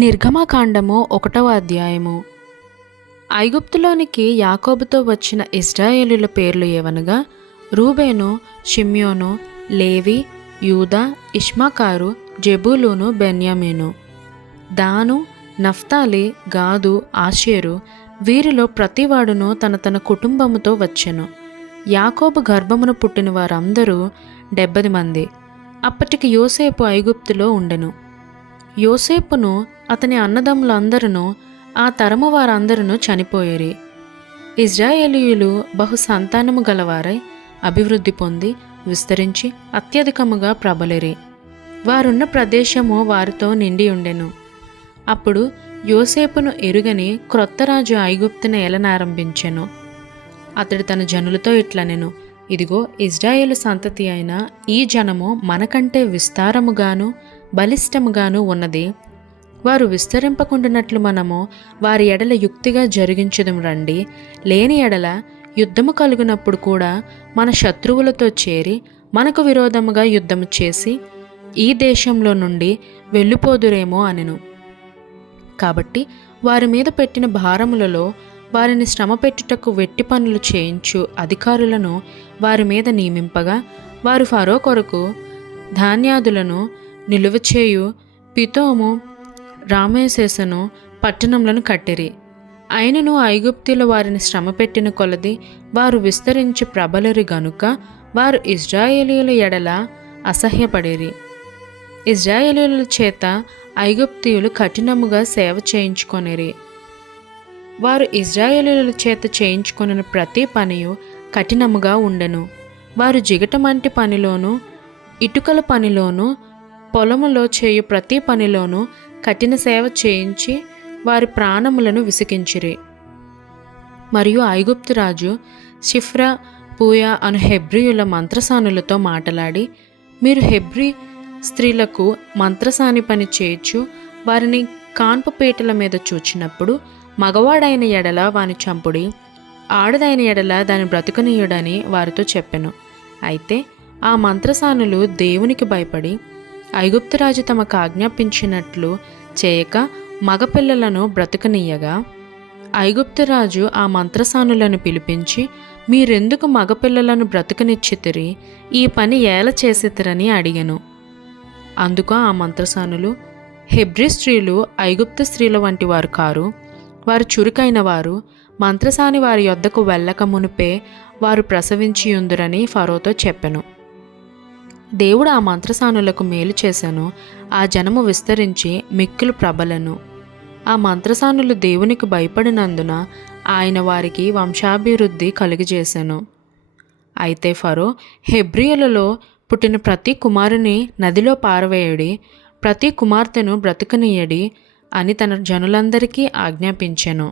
నిర్గమకాండము 1వ అధ్యాయము. ఐగుప్తులోనికి యాకోబుతో వచ్చిన ఇశ్రాయేలీయుల పేర్లు ఏవనగా రూబేను, షిమ్యోను, లేవి, యూదా, ఇష్మాకారు, జెబూలూను, బెన్యామీను. దాను, నఫ్తాలి, గాదు, ఆషేరు వీరిలో ప్రతివాడును తన తన కుటుంబముతో వచ్చెను. యాకోబు గర్భమున పుట్టిన వారందరూ 70 మంది. అప్పటికి యోసేపు ఐగుప్తులో ఉండెను. యోసేపును అతని అన్నదమ్ములందరూ ఆ తరము వారందరూ చనిపోయిరి. ఇశ్రాయేలీయులు బహు సంతానము గలవారై అభివృద్ధి పొంది విస్తరించి అత్యధికముగా ప్రబలిరి. వారున్న ప్రదేశము వారితో నిండి ఉండెను. అప్పుడు యోసేపును ఎరుగని క్రొత్త రాజు ఐగుప్తును ఏలనారంభించెను. అతడు తన జనులతో ఇట్లనెను, ఇదిగో ఇశ్రాయేలు సంతతి అయిన ఈ జనము మనకంటే విస్తారముగాను బలిష్టముగాను ఉన్నది. వారు విస్తరింపకుండానట్లు మనము వారి ఎడల యుక్తిగా జరిగించుదం రండి. లేని ఎడల యుద్ధము కలుగునప్పుడు కూడా మన శత్రువులతో చేరి మనకు విరోధముగా యుద్ధము చేసి ఈ దేశంలో నుండి వెళ్ళిపోదురేమో అనెను. కాబట్టి వారి మీద పెట్టిన భారములలో వారిని శ్రమ పెట్టుటకు వెట్టి పనులు చేయించు అధికారులను వారి మీద నియమింపగా వారు ఫరో కొరకు ధాన్యాదులను నిలువచేయు పితోము, రామేసేసును పట్టణములను కట్టిరి. అయినను ఐగుప్తీయుల వారిని శ్రమ పెట్టిన కొలది వారు విస్తరించి ప్రబలిరి గనుక వారు ఇశ్రాయేలీయుల ఎడల అసహ్యపడిరి. ఇశ్రాయేలీయుల చేత ఐగుప్తీయులు కఠినముగా సేవ చేయించుకొనిరి. వారు ఇశ్రాయేలీయుల చేత చేయించుకొనిన ప్రతి పనియు కఠినముగా ఉండెను. వారు జిగటమంటి పనిలోను ఇటుకల పనిలోను పొలములో చేయు ప్రతి పనిలోనూ కఠిన సేవ చేయించి వారి ప్రాణములను విసికించిరి. మరియు ఐగుప్తు రాజు షిఫ్రా, పూయా అను హెబ్రీయుల మంత్రసానులతో మాటలాడి, మీరు హెబ్రీ స్త్రీలకు మంత్రసాని పని చేయొచ్చు వారిని కాన్పు పీటల మీద చూచినప్పుడు మగవాడైన ఎడల వాని చంపుడి, ఆడదైన ఎడల దాని బ్రతుకనీయుడని వారితో చెప్పెను. అయితే ఆ మంత్రసానులు దేవునికి భయపడి ఐగుప్తురాజు తమకు ఆజ్ఞాపించినట్లు చేయక మగపిల్లలను బ్రతుకనీయగా ఐగుప్తురాజు ఆ మంత్రసానులను పిలిపించి, మీరెందుకు మగపిల్లలను బ్రతుకనిచ్చితిరి? ఈ పని ఏల చేసితిరని అడిగెను. అందుకు ఆ మంత్రసానులు, హెబ్రీ స్త్రీలు ఐగుప్తు స్త్రీల వంటి వారు కారు, వారు చురుకైన వారు, మంత్రసాని వారి యొద్దకు వెళ్ళక మునిపే వారు ప్రసవించియుందురని ఫరోతో చెప్పెను. దేవుడు ఆ మంత్రసానులకు మేలు చేశాను. ఆ జనము విస్తరించి మిక్కులు ప్రబలను. ఆ మంత్రసానులు దేవునికి భయపడినందున ఆయన వారికి వంశాభివృద్ధి కలుగజేశాను. అయితే ఫరో హెబ్రీయులలో పుట్టిన ప్రతి కుమారుని నదిలో పారవేయడి, ప్రతి కుమార్తెను బ్రతుకనీయడి అని తన జనులందరికీ ఆజ్ఞాపించెను.